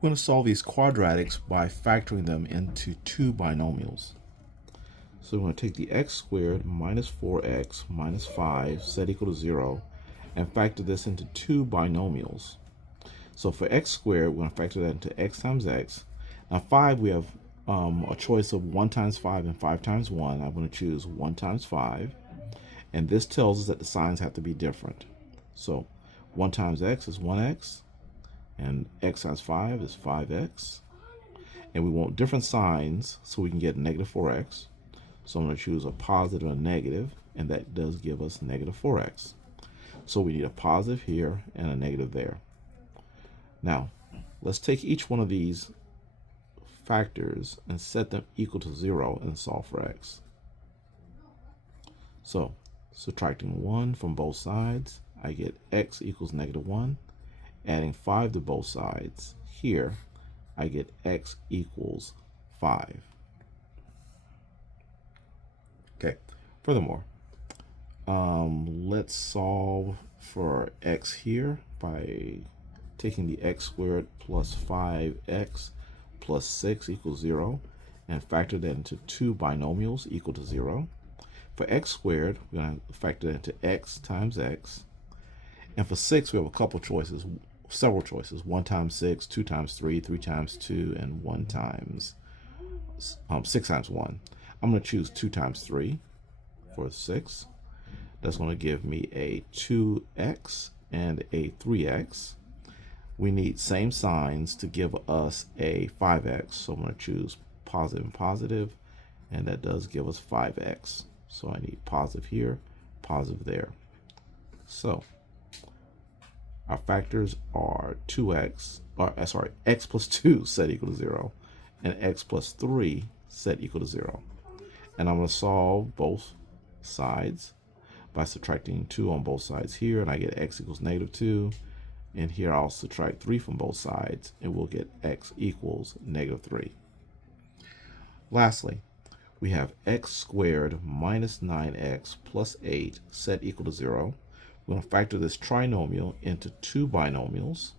We're going to solve these quadratics by factoring them into two binomials. So we're going to take the x squared minus 4x minus 5 set equal to 0 and factor this into two binomials. So for x squared, we're going to factor that into x times x. Now 5, we have a choice of 1 times 5 and 5 times 1. I'm going to choose 1 times 5. And this tells us that the signs have to be different. So 1 times x is 1x. And x times 5 is 5x. And we want different signs so we can get negative 4x. So I'm going to choose a positive and a negative, and that does give us negative 4x. So we need a positive here and a negative there. Now, let's take each one of these factors and set them equal to 0 and solve for x. So, subtracting 1 from both sides, I get x equals negative 1. Adding 5 to both sides, here I get x equals 5. Okay, furthermore, let's solve for x here by taking the x squared plus 5x plus 6 equals 0 and factor that into two binomials equal to 0. For x squared, we're going to factor that into x times x. And for 6, we have a couple choices, several choices. 1 times 6, 2 times 3, 3 times 2, and 1 times 6 times 1. I'm going to choose 2 times 3 for 6. That's going to give me a 2x and a 3x. We need same signs to give us a 5x. So I'm going to choose positive and positive, and that does give us 5x. So I need positive here, positive there. So our factors are x plus 2 set equal to 0 and x plus 3 set equal to 0. And I'm going to solve both sides by subtracting 2 on both sides here, and I get x equals negative 2. And here I'll subtract 3 from both sides, and we'll get x equals negative 3. Lastly, we have x squared minus 9x plus 8 set equal to 0. We're going to factor this trinomial into two binomials,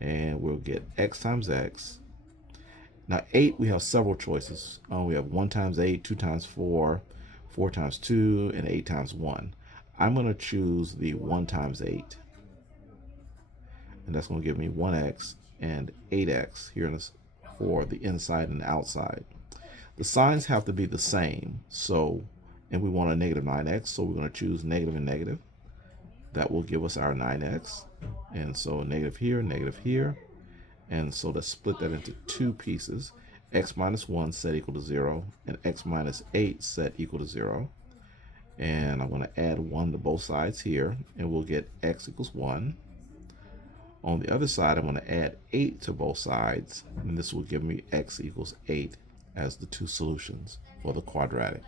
and we'll get x times x. Now 8, we have several choices. We have 1 times 8, 2 times 4, 4 times 2, and 8 times 1. I'm going to choose the 1 times 8. And that's going to give me 1x and 8x here for the inside and the outside. The signs have to be the same, and we want a negative 9x, so we're going to choose negative and negative. That will give us our 9x. And so negative here. And so let's split that into two pieces. X minus 1 set equal to 0, and x minus 8 set equal to 0. And I'm going to add 1 to both sides here, and we'll get x equals 1. On the other side, I'm going to add 8 to both sides, and this will give me x equals 8 as the two solutions for the quadratic.